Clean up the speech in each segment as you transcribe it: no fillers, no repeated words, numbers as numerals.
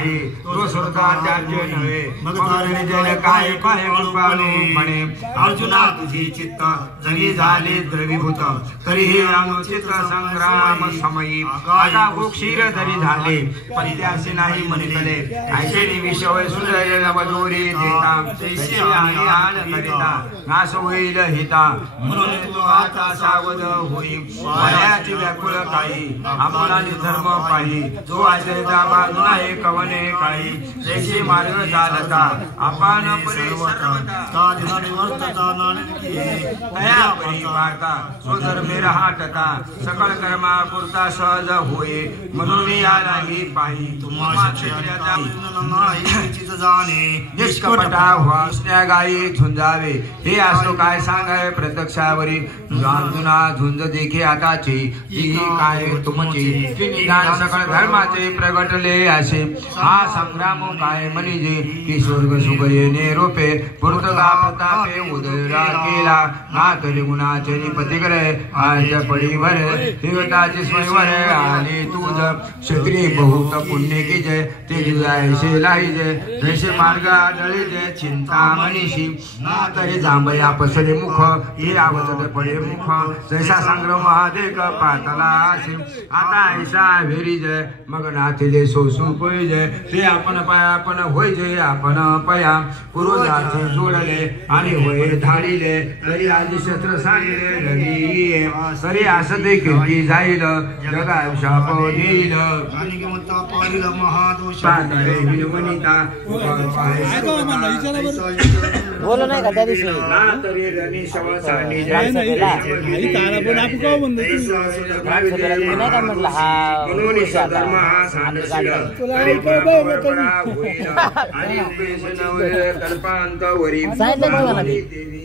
तो सुरता त्याचे नव्हे मग तारे जय काय काय कृपाळू म्हणे अर्जुना तुझी चित्त जरी झाले द्रवीभूत तरीही अनुचित संग्राम समयी आता गोक्षीर तरी झाले पत्यासी नाही म्हणितले ऐसे विषय सुंदर नवदोरी देता तैसे आणि आन करिता नाश होईल हिता म्हणून तो आता सावध होई वयाची व्याकुळ काही आपला धर्म पाही जो आचरिता बाजूला हे कवने काही जैसे मार्ग चालता आपण स्वधर्मे राहता सकळ कर्मा पुरता सहज होय म्हणून या नाही पाही निष्कपटा व्हासण्या गायी झुंजावे हे असो काय सांगाय प्रत्यक्षावरी अर्जुना झुंज देखी आताची ती काय तुमची निदान सकळ धर्माचे प्रगटले असे हा संग्राम काय म्हणजे की स्वर्ग सुख येणे रूपे पुरतगा प्रतापे उदरा केला ना तरी गुणाचे निपती करे आज पडीवर देवताचे स्वयंवर आले तुझ क्षत्रिय बहुत पुण्य की जय ते जुळायचे लाही जय जैसे मार्ग आढळे जय चिंता मनीषी ना तरी जांभया पसरे मुख हे आवत पडे मुख जैसा संग्रह महादेक पातला असे आता ऐसा भेरी जय मग नाथिले सोसू पोय जय ते आपण पाया आपण होय जय आपण पया पूर्वजाचे जोडले आणि होय धाडिले तरी आधी शस्त्र सांगितले लगी तरी असं ते कीर्ती जाईल जगा शाप देईल महादोष बोलो नाही का त्या दिवशी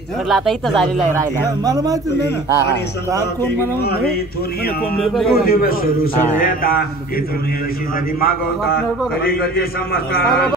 म्हटलं आता इथं झालेलं आहे राहिला मला माहिती नाही ना